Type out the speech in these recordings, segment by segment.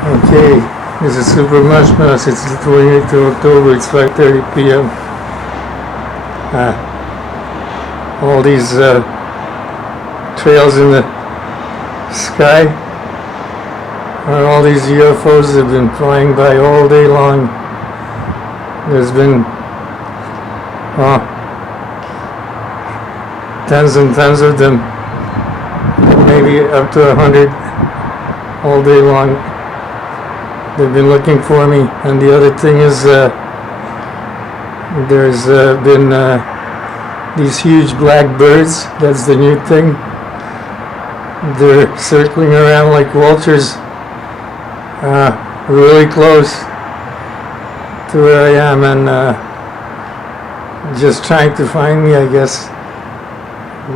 Okay, this is upermushmouse. It's the 28th of October. It's 5:30 p.m. All these trails in the sky are all these UFOs that have been flying by all day long. There's been tons and tons of them, maybe up to 100 all day long. They've been looking for me. And the other thing is there's been these huge black birds. That's the new thing. They're circling around like vultures, really close to where I am, and just trying to find me, I guess.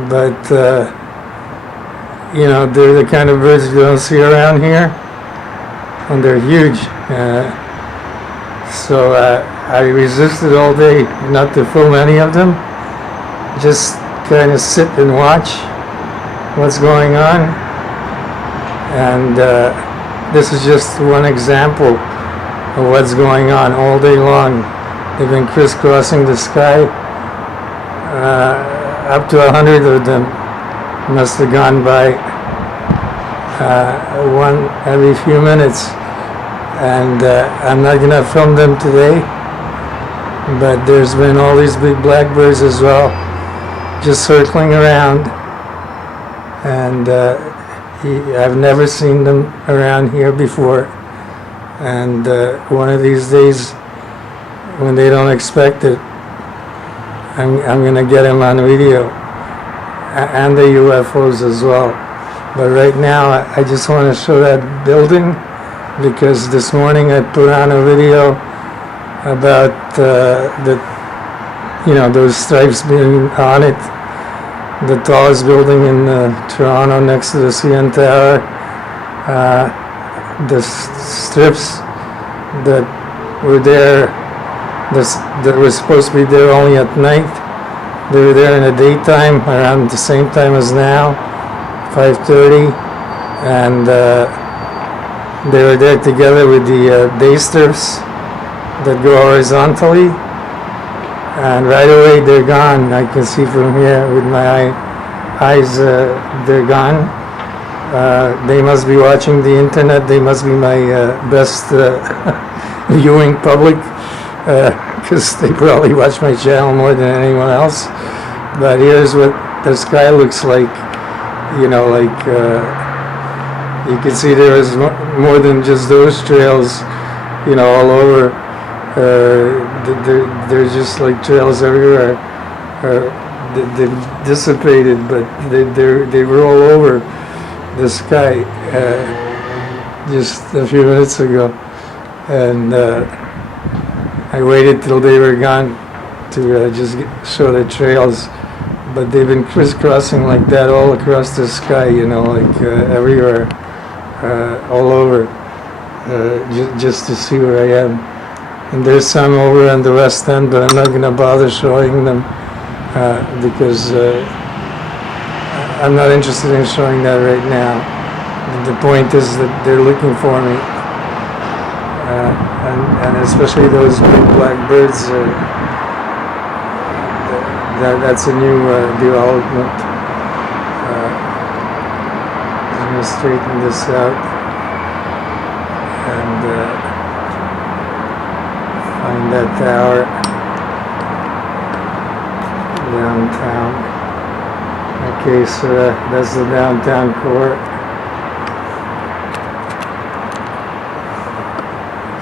But you know, they're the kind of birds you don't see around here, and they're huge. So I resisted all day not to film any of them, just kind of sit and watch what's going on. And this is just one example of what's going on all day long. They've been crisscrossing the sky. Up to 100 of them must have gone by, one every few minutes. And I'm not going to film them today, but there's been all these big blackbirds as well, just circling around. And I've never seen them around here before. And one of these days, when they don't expect it, I'm going to get them on video, and the UFOs as well. But right now, I just want to show that building, because this morning I put on a video about those stripes being on it. The tallest building in Toronto, next to the CN Tower. The strips that were there, that were supposed to be there only at night, they were there in the daytime around the same time as now, 5:30, and they were there together with the day strips that go horizontally, and right away they're gone. I can see from here with my eyes, they're gone. They must be watching the internet. They must be my best viewing public, because they probably watch my channel more than anyone else. But here's what the sky looks like. You know, like you can see there is more than just those trails, you know, all over. There's just like trails everywhere. They've dissipated, but they were all over the sky just a few minutes ago. And I waited till they were gone to just show the trails. But they've been crisscrossing like that all across the sky, you know, like everywhere, all over, just to see where I am. And there's some over on the west end, but I'm not going to bother showing them because I'm not interested in showing that right now. The point is that they're looking for me, and especially those big black birds. That's a new development. I'm going to straighten this out and find that tower downtown. Okay, so that's the downtown core.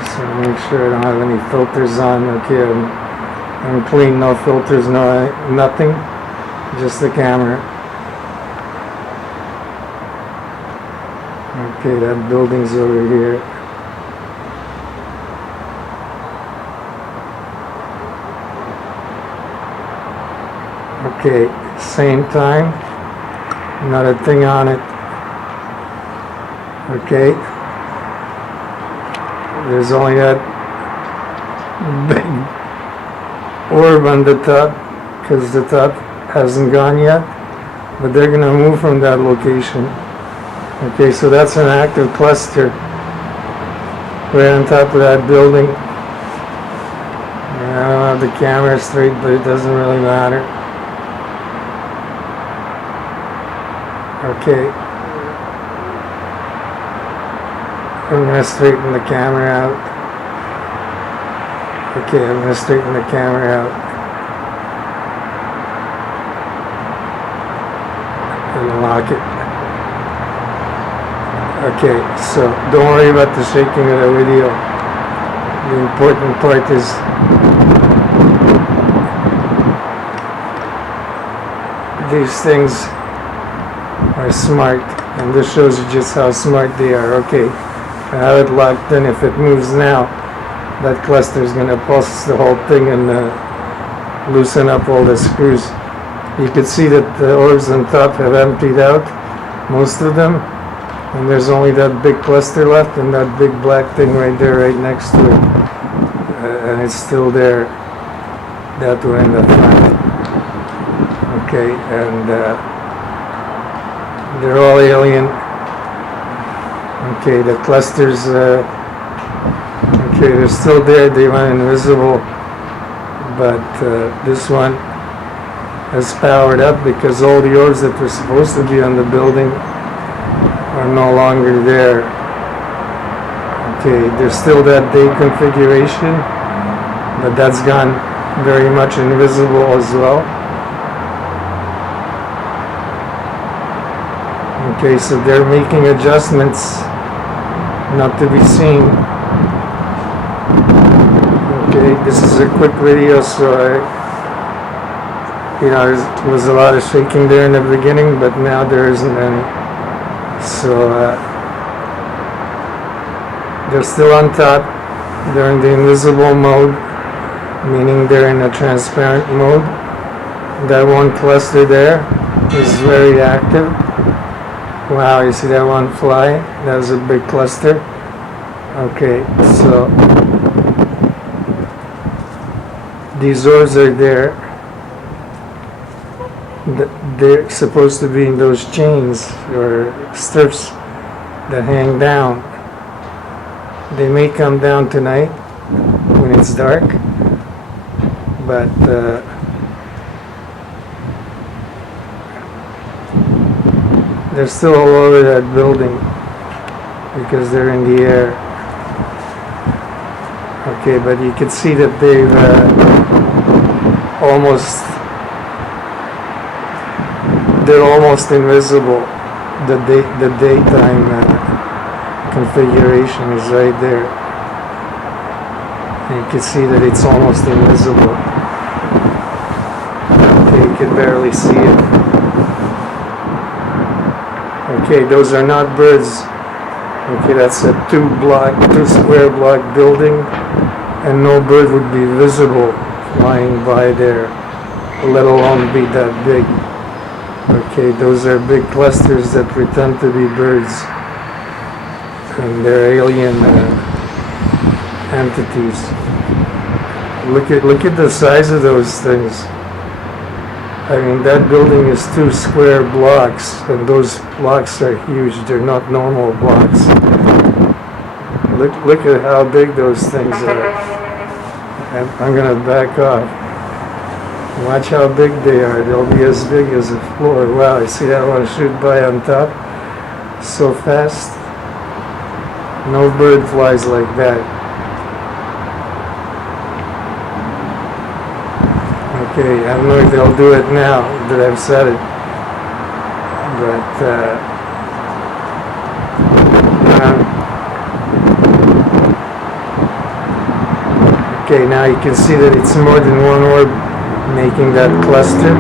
So make sure I don't have any filters on. Okay, I'm clean, no filters, no nothing, just the camera. Okay, that building's over here. Okay, same time, not a thing on it. Okay, there's only that big orb on the top, because the top hasn't gone yet, but they're going to move from that location. Okay, so that's an active cluster. right on top of that building. I don't have the camera straight, but it doesn't really matter. Okay. I'm going to straighten the camera out. Okay, I'm going to straighten the camera out. And lock it. Okay, so don't worry about the shaking of the video. The important part is these things are smart, and this shows you just how smart they are. Okay, I have it locked in. If it moves now, that cluster is going to pulse the whole thing and loosen up all the screws. You can see that the orbs on top have emptied out, most of them, and there's only that big cluster left and that big black thing right there, right next to it, and it's still there, that one in the front. Okay, and they're all alien. Okay, the clusters, okay, they're still there, they went invisible, but this one has powered up because all the orbs that were supposed to be on the building are no longer there. Okay, there's still that day configuration, but that's gone very much invisible as well. Okay, so they're making adjustments not to be seen. Okay, this is a quick video, so there was a lot of shaking there in the beginning, but now there isn't any. So they're still on top. They're in the invisible mode, meaning they're in a transparent mode. That one cluster there is very active. Wow, you see that one fly? That was a big cluster. Okay, so these orbs are there. They're supposed to be in those chains or strips that hang down. They may come down tonight when it's dark, but they're still all over that building because they're in the air. Okay, but you can see that they've they're almost invisible. The daytime configuration is right there. And you can see that it's almost invisible. Okay, you can barely see it. Okay, those are not birds. Okay, that's a two square block building, and no bird would be visible flying by there, let alone be that big. Okay, those are big clusters that pretend to be birds, and they're alien entities. Look at the size of those things. I mean, that building is 2 square blocks, and those blocks are huge. They're not normal blocks. Look at how big those things are. I'm gonna back off. Watch how big they are. They'll be as big as a floor. Wow, you see that one shoot by on top? So fast. No bird flies like that. Okay, I don't know if they'll do it now that I've said it, but okay, now you can see that it's more than one orb making that cluster.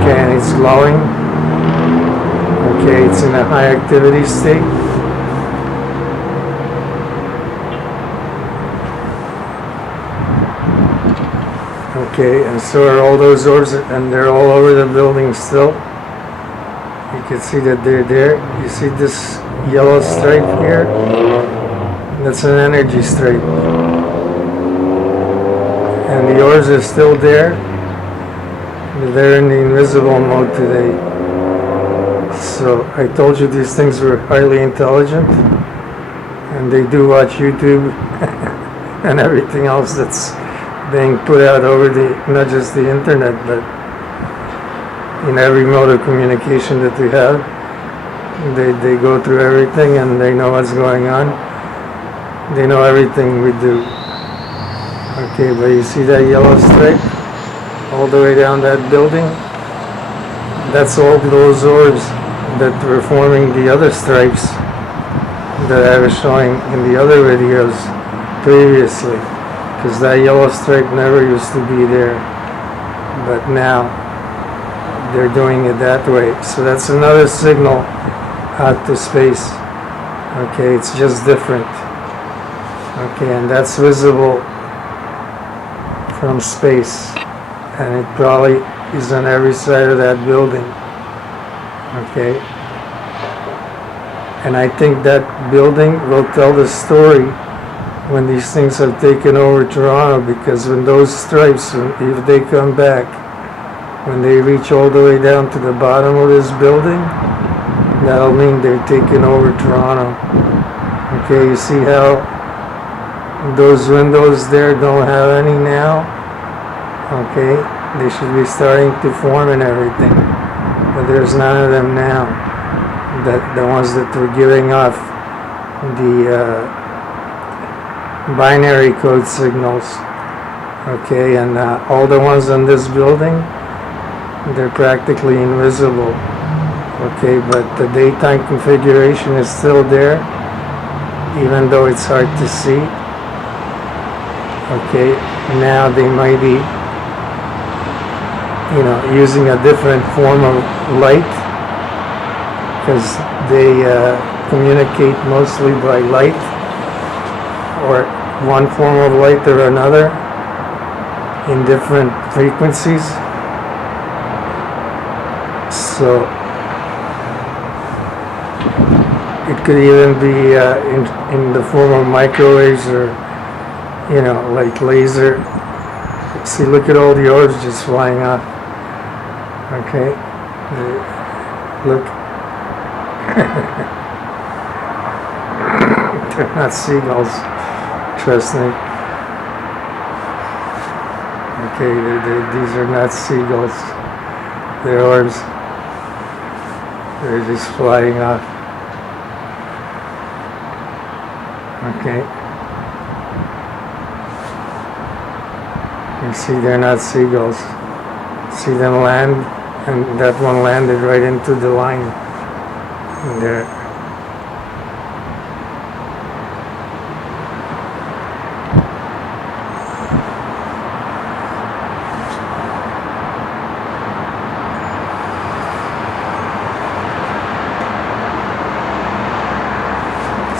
Okay, and it's glowing. Okay, it's in a high activity state. Okay, and so are all those orbs, and they're all over the building still. You can see that they're there. You see this yellow stripe here? That's an energy stripe. And the orbs are still there. They're in the invisible mode today. So I told you these things were highly intelligent. and they do watch YouTube and everything else that's being put out over not just the internet, but in every mode of communication that we have. They go through everything and they know what's going on. They know everything we do. Okay, but you see that yellow stripe all the way down that building? That's all those orbs that were forming the other stripes that I was showing in the other videos previously, because that yellow stripe never used to be there, but now they're doing it that way. So that's another signal out to space. Okay, it's just different. Okay, and that's visible from space, and it probably is on every side of that building. Okay, and I think that building will tell the story when these things have taken over Toronto, because when those stripes, if they come back, when they reach all the way down to the bottom of this building, that'll mean they're taking over Toronto. Okay, you see how those windows there don't have any now? Okay, they should be starting to form and everything, but there's none of them now. The ones that were giving off the binary code signals. Okay, and all the ones on this building, they're practically invisible. Okay, but the daytime configuration is still there, even though it's hard to see. Okay, now they might be, using a different form of light, because they communicate mostly by light, or one form of light or another, in different frequencies. So it could even be in the form of microwaves, or like laser. See, look at all the orbs just flying off. Okay, look. They're not seagulls, trust me. Okay, these are not seagulls. They're orbs. They're just flying off. Okay. You see, they're not seagulls. See them land, and that one landed right into the line there.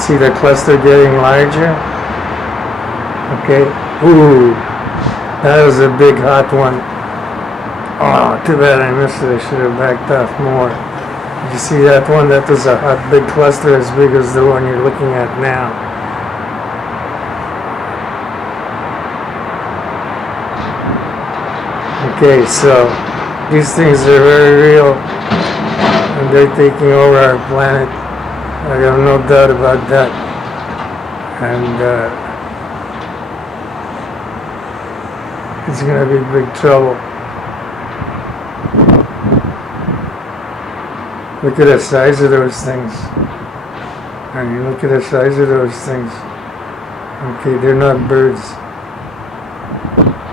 See the cluster getting larger? Okay. Ooh, that was a big hot one. Oh, too bad I missed it. I should have backed off more. Did you see that one? That was a hot big cluster as big as the one you're looking at now. Okay, so these things are very real, and they're taking over our planet. I have no doubt about that. And it's going to be big trouble. Look at the size of those things. I mean, look at the size of those things. Okay, they're not birds.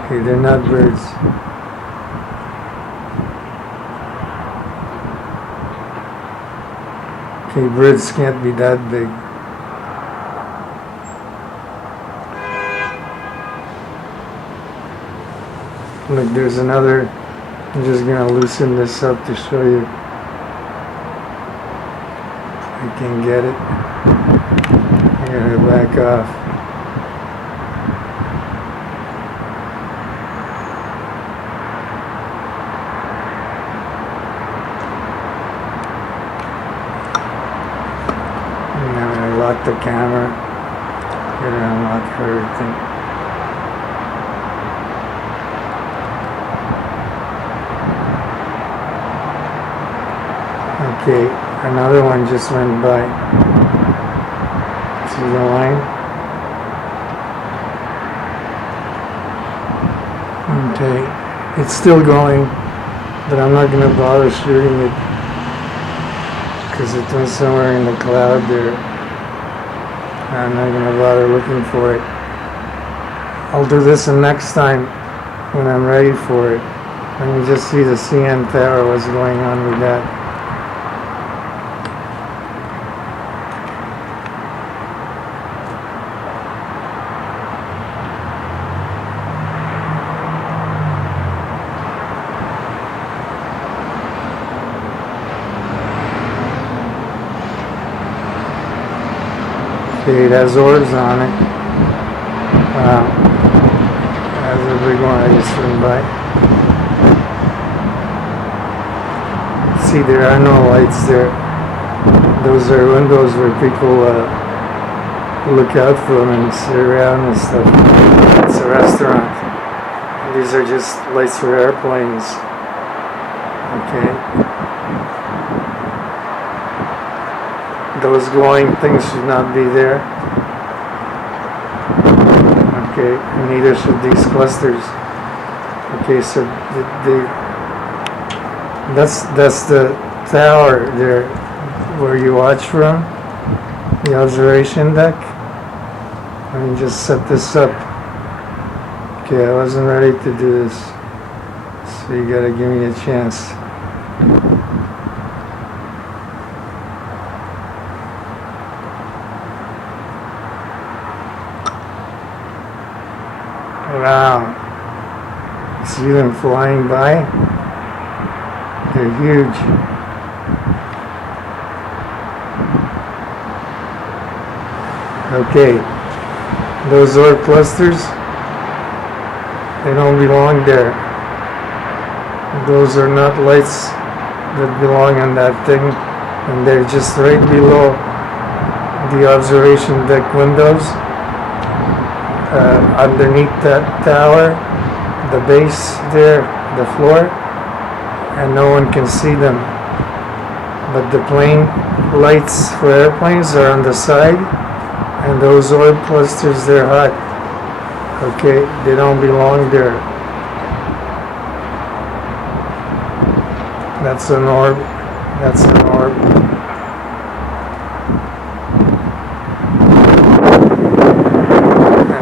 Okay, they're not birds. Okay, birds can't be that big. Look, there's another. I'm just going to loosen this up to show you. I can get it. I'm going to back off. Lock the camera. Gotta unlock everything. Okay, another one just went by. See the line? Okay, it's still going, but I'm not going to bother shooting it because it went somewhere in the cloud there. I'm not going to bother looking for it. I'll do this the next time when I'm ready for it. Let me just see the CN tower, what's going on with that. Okay, it has orbs on it. Wow. That's a big one I just went by. See, there are no lights there. Those are windows where people look out from and sit around and stuff. It's a restaurant. And these are just lights for airplanes. Okay. Those glowing things should not be there. Okay, and neither should these clusters. Okay, so that's the tower there where you watch from, the observation deck. Let me just set this up. Okay, I wasn't ready to do this, so you gotta give me a chance. Wow. See them flying by? They're huge. Okay. Those orb clusters, they don't belong there. Those are not lights that belong on that thing, and they're just right below the observation deck windows. Underneath that tower, the base there, the floor, and no one can see them. But the plane lights for airplanes are on the side, and those orb clusters, they're hot. Okay, they don't belong there. That's an orb. That's an orb.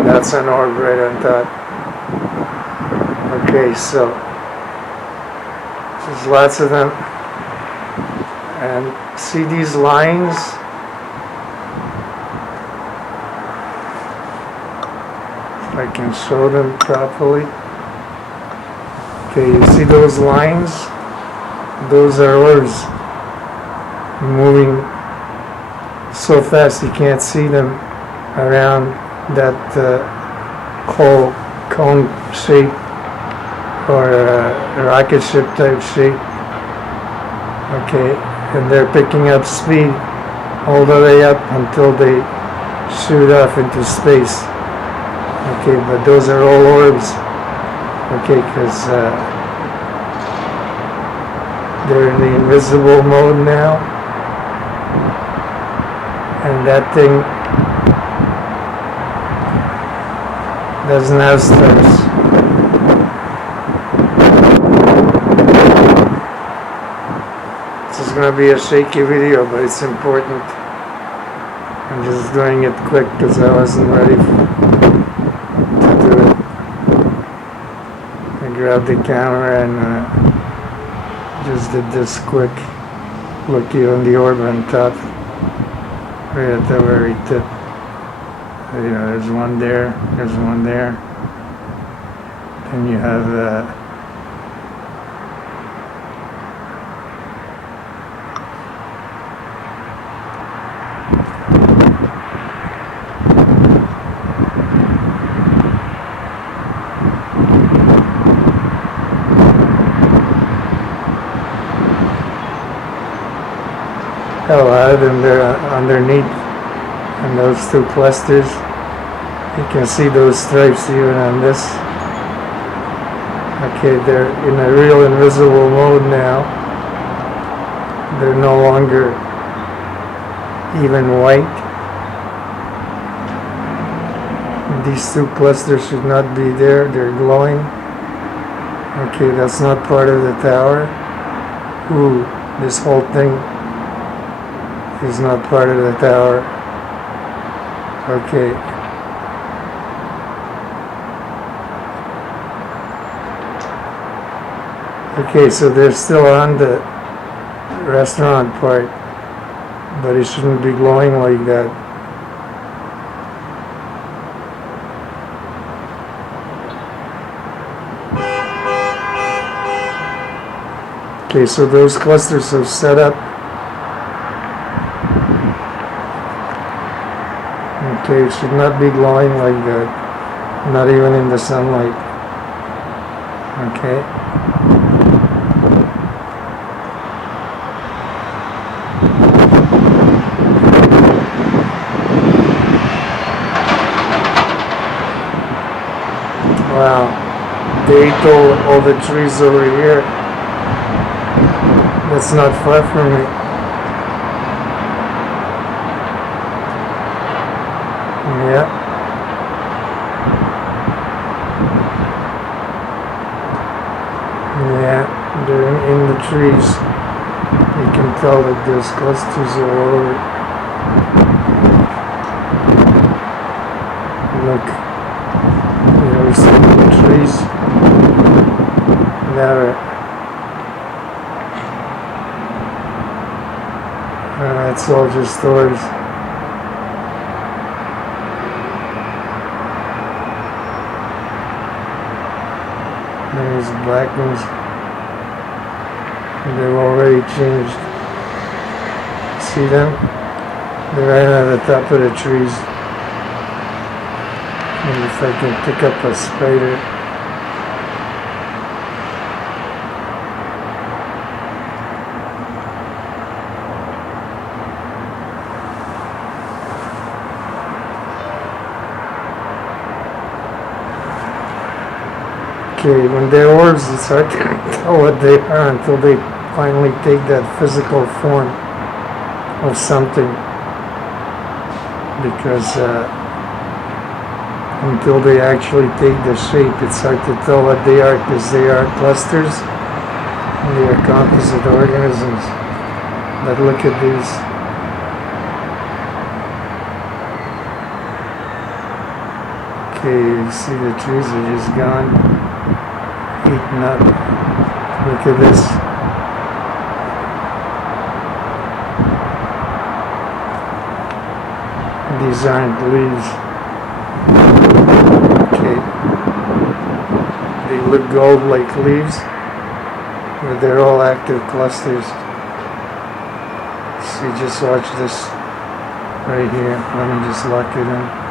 That's an orb right on top. Okay, so there's lots of them. And see these lines? If I can show them properly. Okay, you see those lines? Those are orbs moving so fast you can't see them around that whole cone shape or a rocket ship type shape. Okay, and they're picking up speed all the way up until they shoot off into space. Okay, but those are all orbs. Okay, because they're in the invisible mode now, and that thing doesn't have stars. This is going to be a shaky video, but it's important. I'm just doing it quick because I wasn't ready to do it. I grabbed the camera and just did this quick looky on the orb on top, right at the very tip. You know, there's one there, there's one there. Then you have a lot of them there underneath, and those two clusters. You can see those stripes even on this. Okay, they're in a real invisible mode now. They're no longer even white. These two clusters should not be there. They're glowing. Okay, that's not part of the tower. Ooh, this whole thing is not part of the tower. Okay. Okay, so they're still on the restaurant part, but it shouldn't be glowing like that. Okay, so those clusters are set up. Okay, it should not be glowing like that, not even in the sunlight. Okay. Wow, they ate all the trees over here. That's not far from me. Yeah. Yeah, they're in the trees. You can tell that there's clusters all over. Look, you ever seen the trees? Never. It's all just stories. There's black ones. They've already changed. See them? They're right on the top of the trees. And if I can pick up a spider. Okay, when they're orbs, it's hard to tell what they are until they finally take that physical form of something. Because until they actually take the shape, it's hard to tell what they are, because they are clusters and they are composite organisms. But look at these. Okay, you see the trees are just gone. Eaten up. Look at this. These aren't leaves. Okay. They look gold like leaves, but they're all active clusters. See, just watch this right here. Let me just lock it in.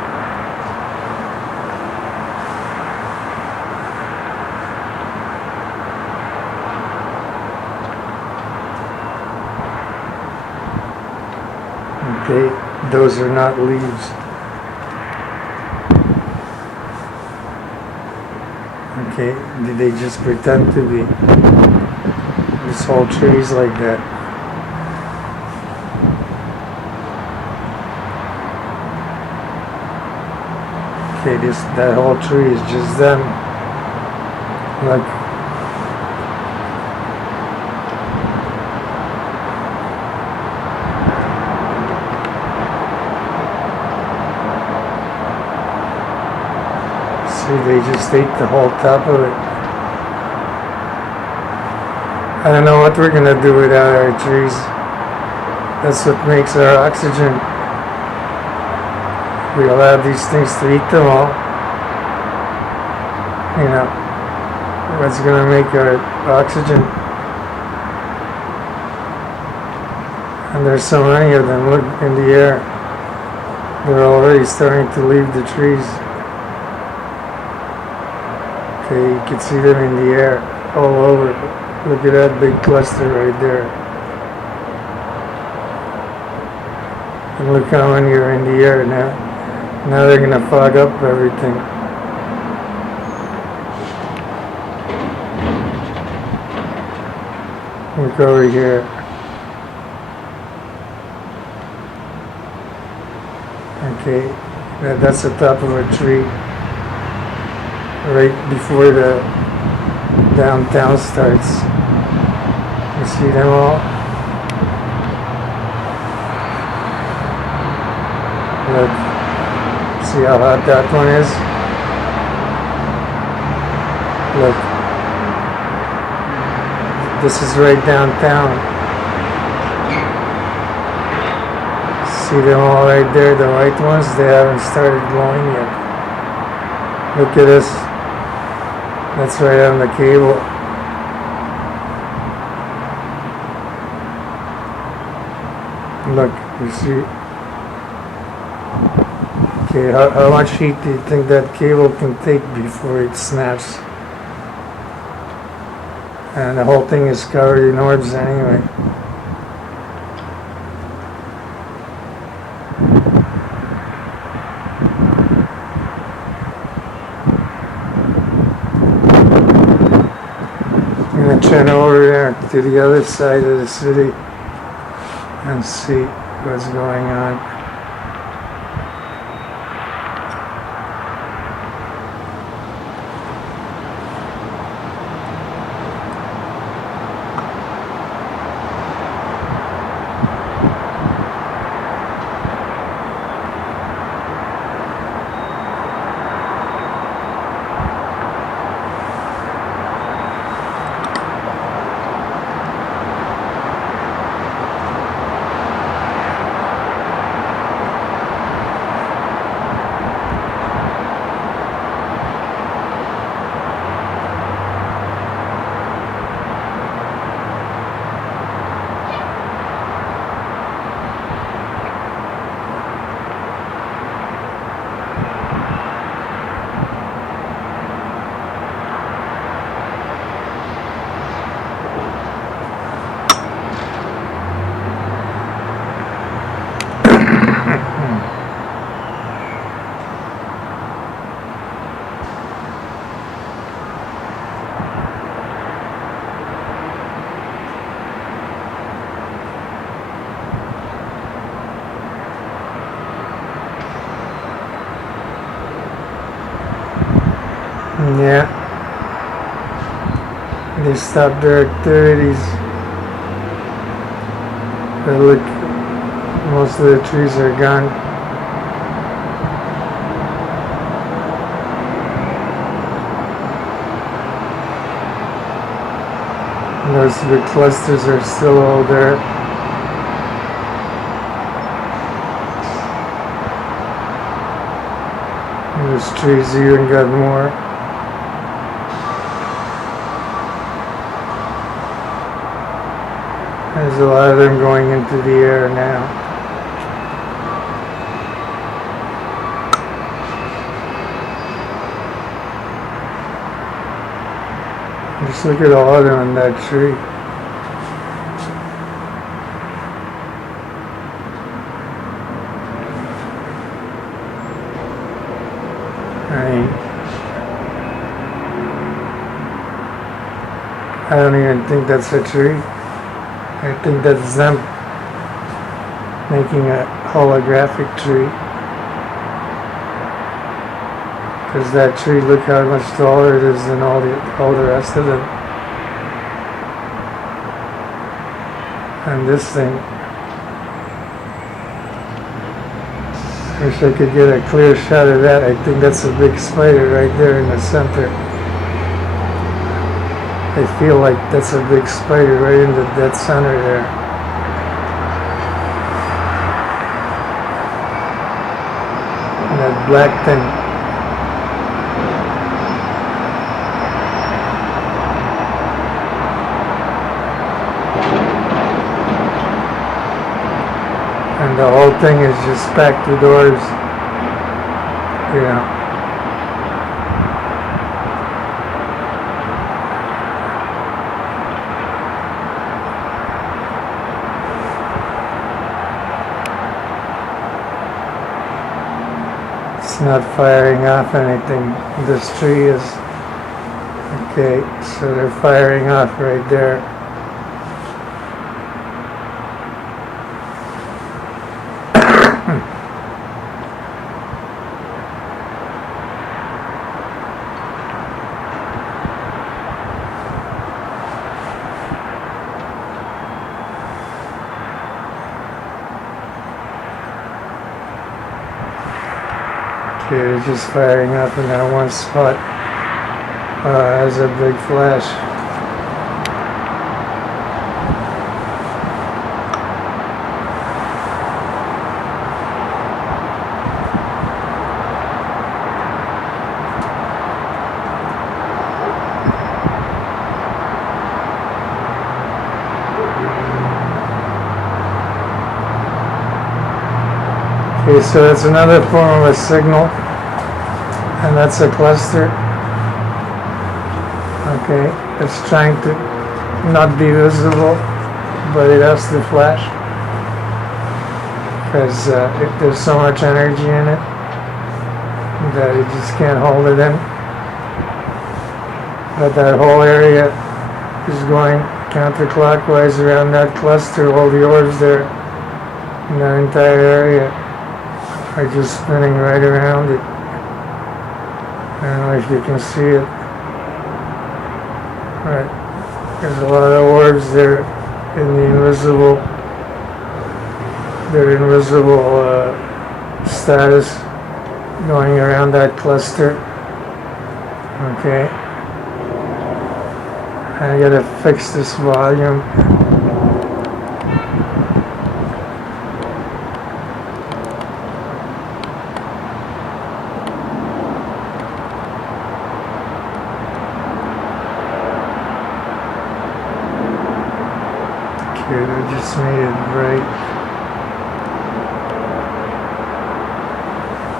Okay, those are not leaves. Okay, did they just pretend to be? This whole tree's like that. Okay, that whole tree is just them. Look. See, they just ate the whole top of it. I don't know what we're gonna do without our trees. That's what makes our oxygen. We allow these things to eat them all. You know, what's gonna make our oxygen? And there's so many of them. Look in the air. They're already starting to leave the trees. Okay, you can see them in the air, all over. Look at that big cluster right there. And look how many are in the air now. Now they're gonna fog up everything. Look over here. Okay, That's the top of a tree right before the downtown starts. You see them all? Look, see how hot that one is? Look, this is right downtown. See them all right there, the white ones? They haven't started glowing yet. Look at this. That's right on the cable. Look, you see. Okay, how much heat do you think that cable can take before it snaps? And the whole thing is covered in orbs anyway. I'm going to turn over there to the other side of the city and see what's going on. Yeah, they stopped their activities. But look, most of the trees are gone. And those big clusters are still all there. And there's trees even got more. There's a lot of them going into the air now. Just look at all of them in that tree. I don't even think that's a tree. I think that's them making a holographic tree. Because that tree, look how much taller it is than all the rest of them. And this thing, I wish I could get a clear shot of that. I think that's a big spider right there in the center. I feel like that's a big spider right in the dead center there. And that black thing. And the whole thing is just packed with orbs. You know. It's not firing off anything. This tree is okay, so they're firing off right there. Okay, they're just firing up in that one spot. Has a big flash. Okay, so that's another form of a signal, and that's a cluster. Okay, it's trying to not be visible, but it has to flash because there's so much energy in it that it just can't hold it in. But that whole area is going counterclockwise around that cluster. All the orbs there in that entire area are just spinning right around it. I don't know if you can see it. Right. There's a lot of orbs there in the invisible, their invisible status going around that cluster. Okay. I gotta fix this volume. Okay, I just made it bright.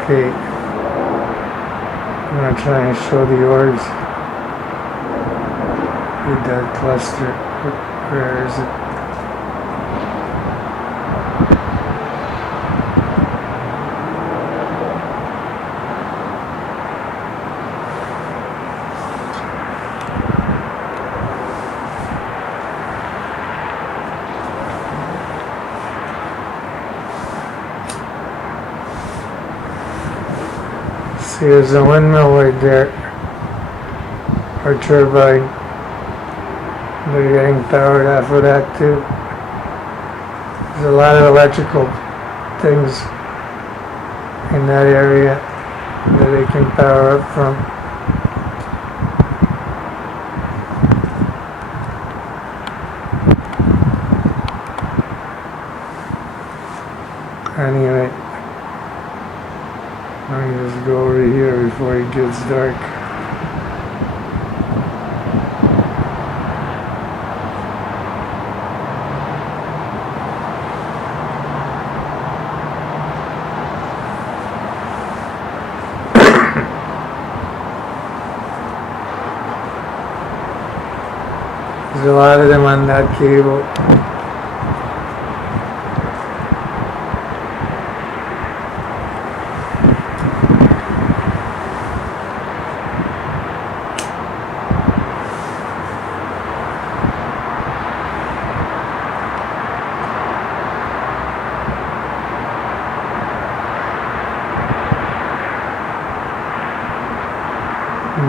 Okay, I'm gonna try and show the orbs with that cluster. Where is it? See, there's a windmill right there, or turbine. They're getting powered off of that too. There's a lot of electrical things in that area that they can power up from. Anyway, let me just go over here before it gets dark. There's a lot of them on that cable.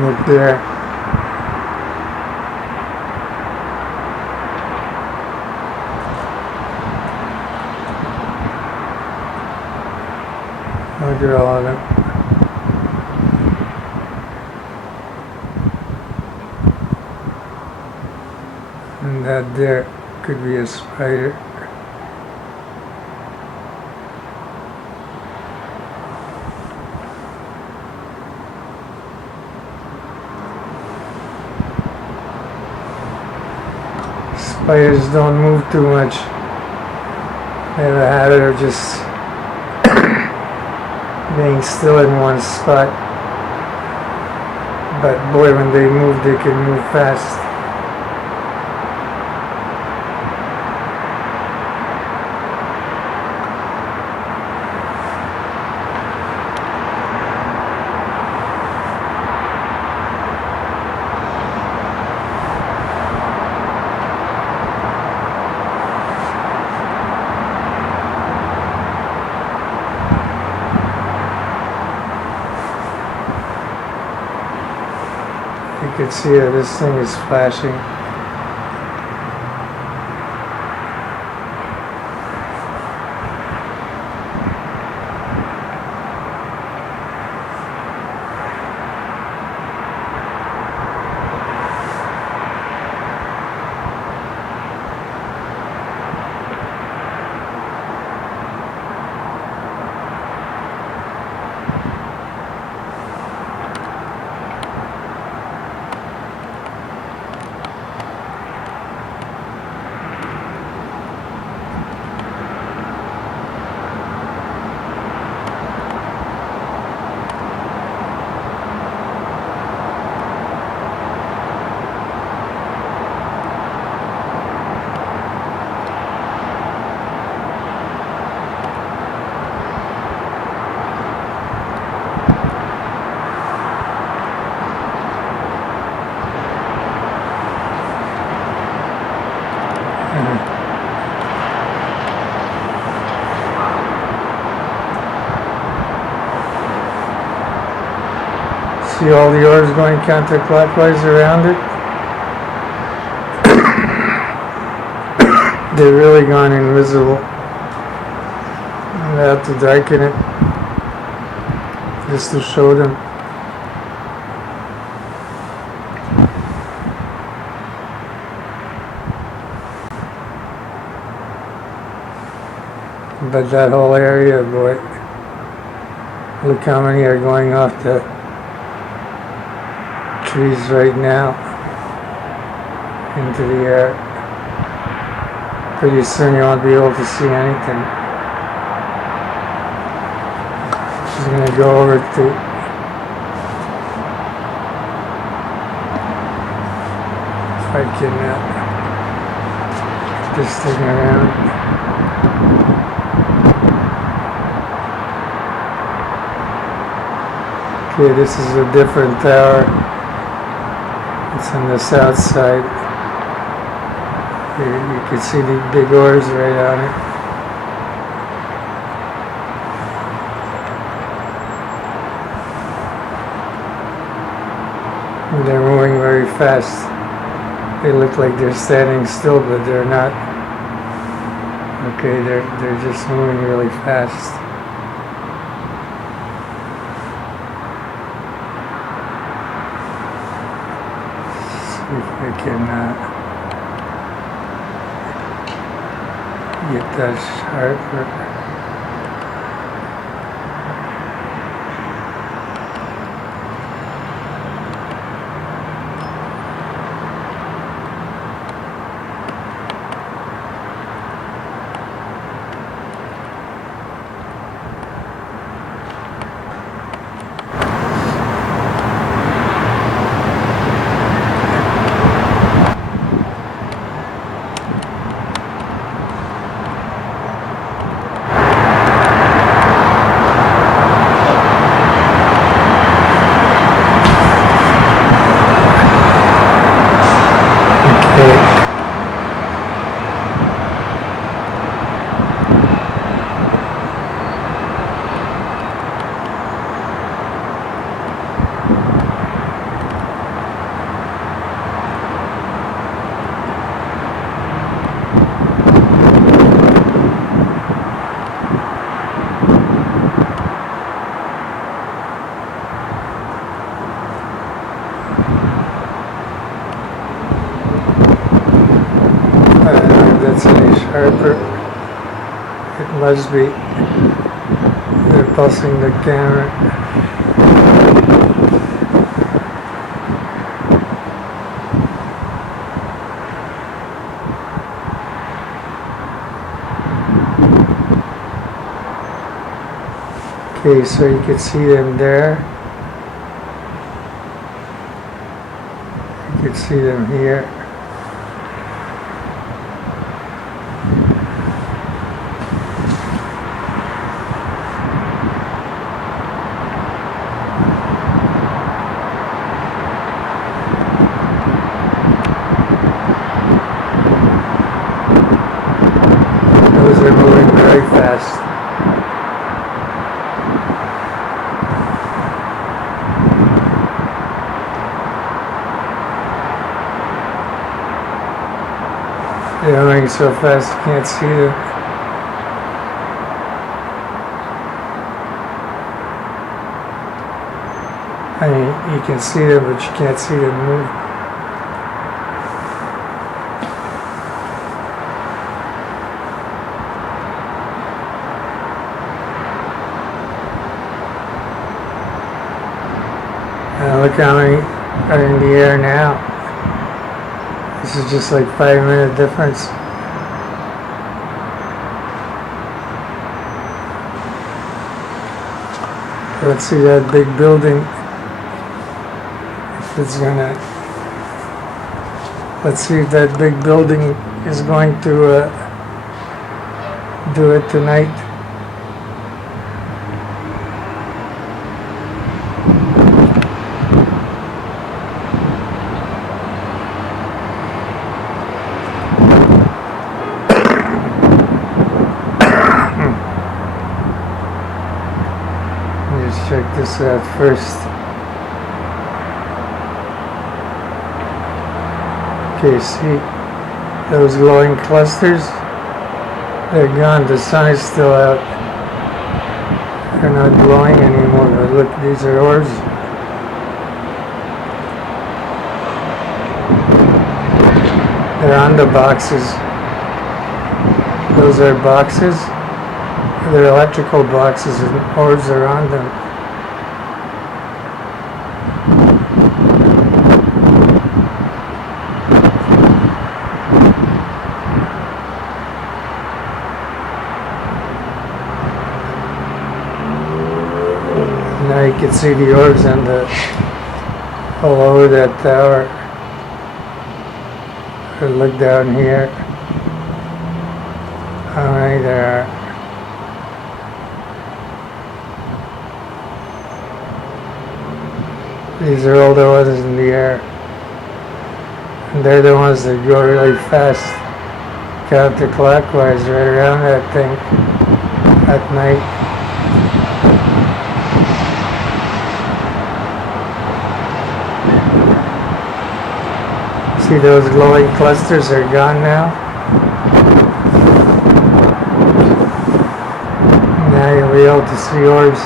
Look there. Look at all of them. And that there could be a spider. Spiders don't move too much. They have a habit of just being still in one spot. But boy, when they move, they can move fast. You can see that this thing is flashing. See all the orbs going counterclockwise around it? They're really gone invisible. I have to darken it just to show them. But that whole area, boy, look how many are going off the trees right now into the air. Pretty soon you won't be able to see anything. She's going to go over to if I can get this thing around. Okay, this is a different tower. It's on the south side. You can see the big orbs right on it. And they're moving very fast. They look like they're standing still, but they're not. Okay, they're just moving really fast. If I can get that sharper. That's any sharper. It must be. They're pulsing the camera. Okay, so you can see them there. You can see them here. They're moving very fast. They're moving so fast you can't see them. I mean, you can see them, but you can't see them move. Look how many are in the air now. This is just like 5-minute difference. Let's see that big building. If it's gonna. Let's see if that big building is going to do it tonight. Check this out first. Okay, see those glowing clusters? They're gone. The sun is still out. They're not glowing anymore, but look, these are orbs. They're on the boxes. Those are boxes. They're electrical boxes and orbs are on them. Now you can see the orbs and all over that tower. Or look down here. How many there are? These are all the ones in the air. And they're the ones that go really fast counterclockwise right around that thing at night. See those glowing clusters are gone now? Now you'll be able to see orbs.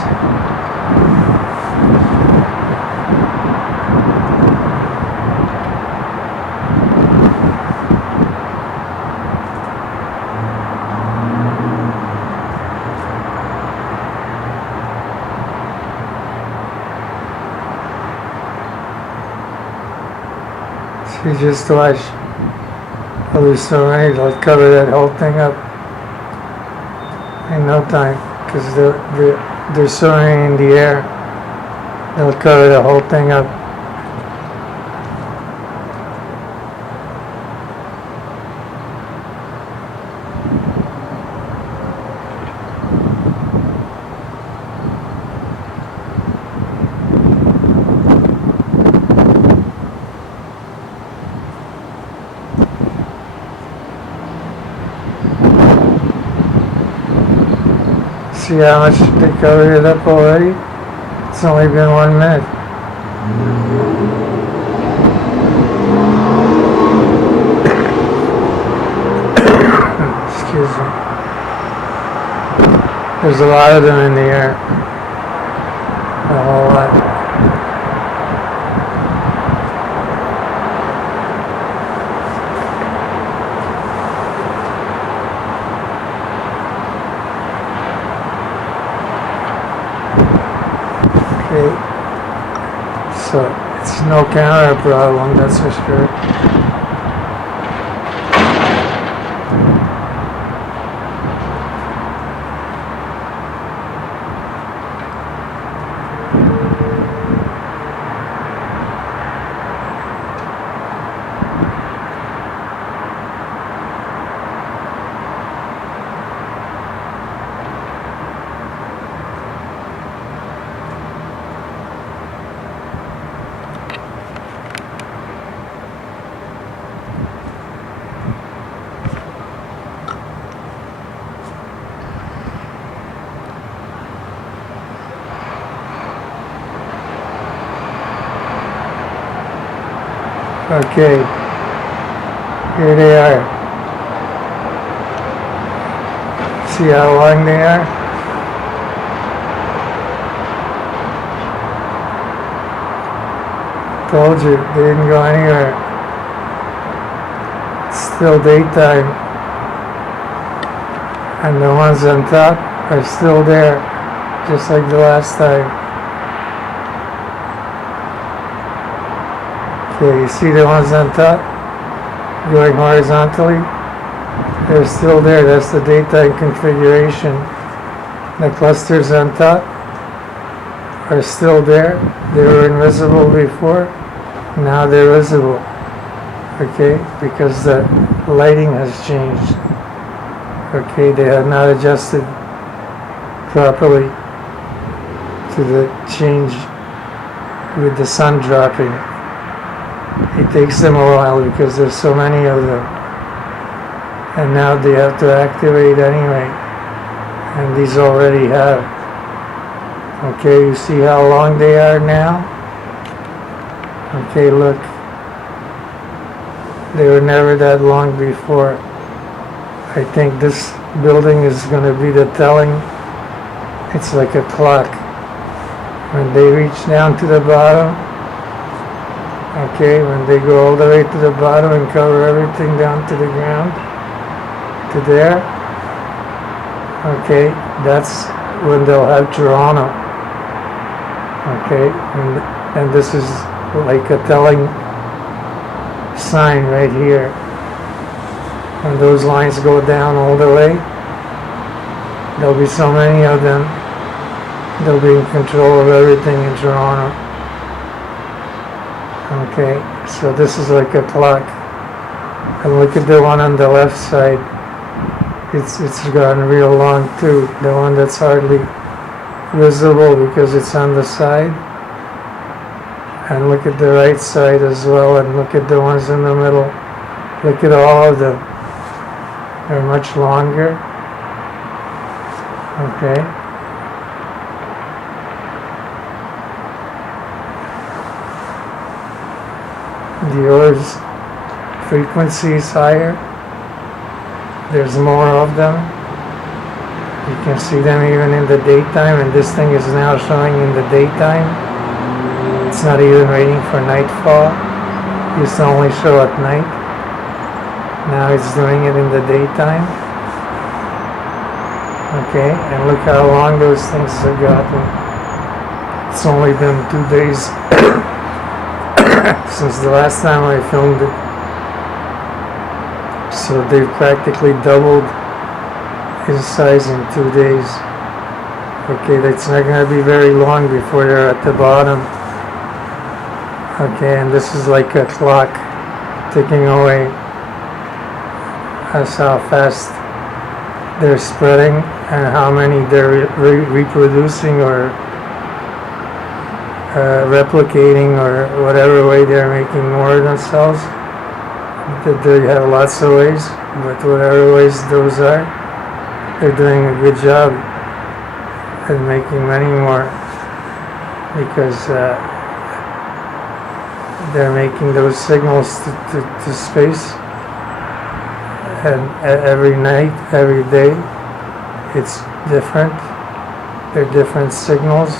You just watch. Oh, there's so many, they'll cover that whole thing up in no time, because there's so many in the air, they'll cover the whole thing up. See how much they covered it up already? It's only been 1 minute. Excuse me. There's a lot of them in the air. A whole lot. Okay, so it's no camera problem, that's for sure. Okay, here they are. See how long they are? Told you, they didn't go anywhere. It's still daytime. And the ones on top are still there, just like the last time. Okay, you see the ones on top going horizontally? They're still there. That's the daytime configuration. The clusters on top are still there. They were invisible before. Now they're visible. Okay, because the lighting has changed. Okay, they have not adjusted properly to the change with the sun dropping. It takes them a while because there's so many of them. And now they have to activate anyway. And these already have. Okay, you see how long they are now? Okay, look. They were never that long before. I think this building is going to be the telling. It's like a clock. When they reach down to the bottom, okay, when they go all the way to the bottom and cover everything down to the ground, to there, okay, that's when they'll have Toronto. Okay, and this is like a telling sign right here. When those lines go down all the way, there'll be so many of them, they'll be in control of everything in Toronto. Okay, so this is like a clock. And look at the one on the left side. It's gotten real long too. The one that's hardly visible because it's on the side. And look at the right side as well, and look at the ones in the middle. Look at all of them. They're much longer. Okay. The orb's frequency is higher. There's more of them. You can see them even in the daytime, and this thing is now showing in the daytime. It's not even waiting for nightfall. It used to only show at night. Now it's doing it in the daytime. Okay, and look how long those things have gotten. It's only been 2 days since the last time I filmed it. So they've practically doubled his size in 2 days. Okay, that's not going to be very long before they're at the bottom. Okay, and this is like a clock ticking away. That's how fast they're spreading and how many they're reproducing or replicating, or whatever way they're making more of themselves. They have lots of ways, but whatever ways those are, they're doing a good job at making many more, because they're making those signals to space, and every night, every day, it's different. They're different signals,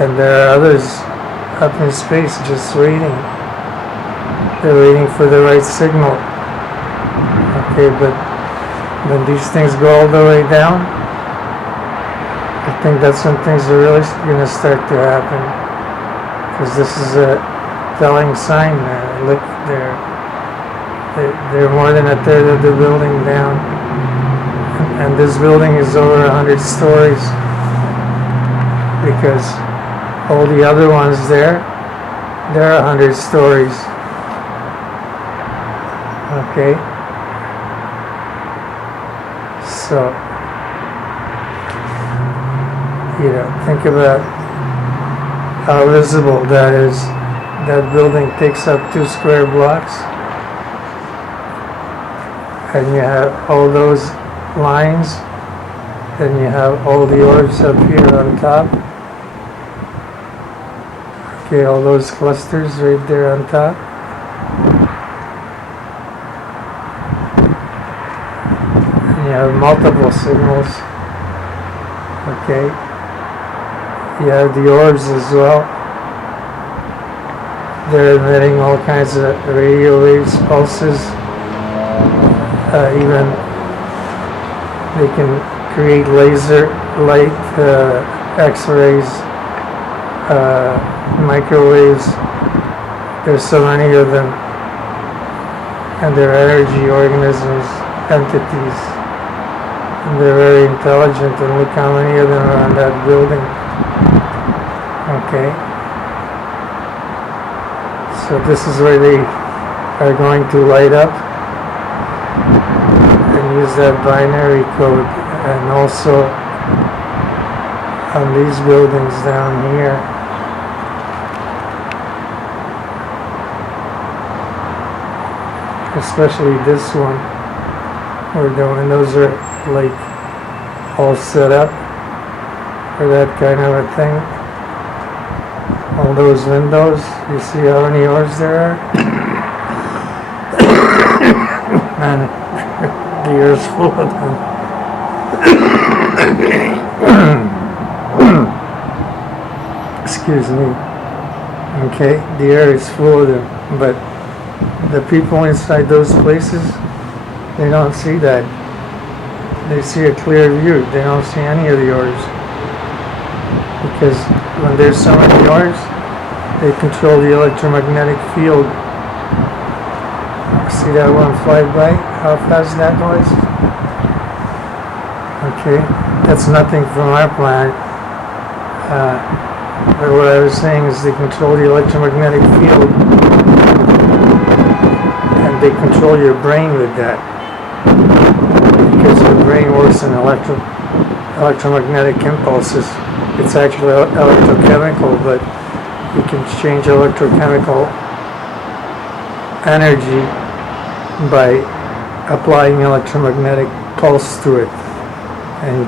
and there are others up in space just waiting. They're waiting for the right signal. Okay, but when these things go all the way down, I think that's when things are really going to start to happen. Because this is a telling sign. Look, they're more than a third of the building down. And this building is over 100 stories. Because all the other ones there, they're 100 stories. Okay, so, think about how visible that is. That building takes up 2 square blocks, and you have all those lines, then you have all the orbs up here on top. Okay, all those clusters right there on top. You have multiple signals. Okay. You have the orbs as well. They're emitting all kinds of radio waves, pulses. Even they can create laser light, X-rays, microwaves. There's so many of them, and they're energy organisms, entities. And they're very intelligent, and look how many of them are on that building. Okay. So this is where they are going to light up and use that binary code, and also on these buildings down here. Especially this one, where the windows are like all set up for that kind of a thing. All those windows, you see how many orbs there are? and the earth's full of them. Excuse me. Okay, the air is full of them, but the people inside those places, they don't see that. They see a clear view. They don't see any of the orbs. Because when there's so many orbs, they control the electromagnetic field. See that one fly by? How fast that was? Okay, that's nothing from our planet. But what I was saying is they control the electromagnetic field, and they control your brain with that. Because your brain works in electromagnetic impulses. It's actually electrochemical, but you can change electrochemical energy by applying electromagnetic pulse to it. And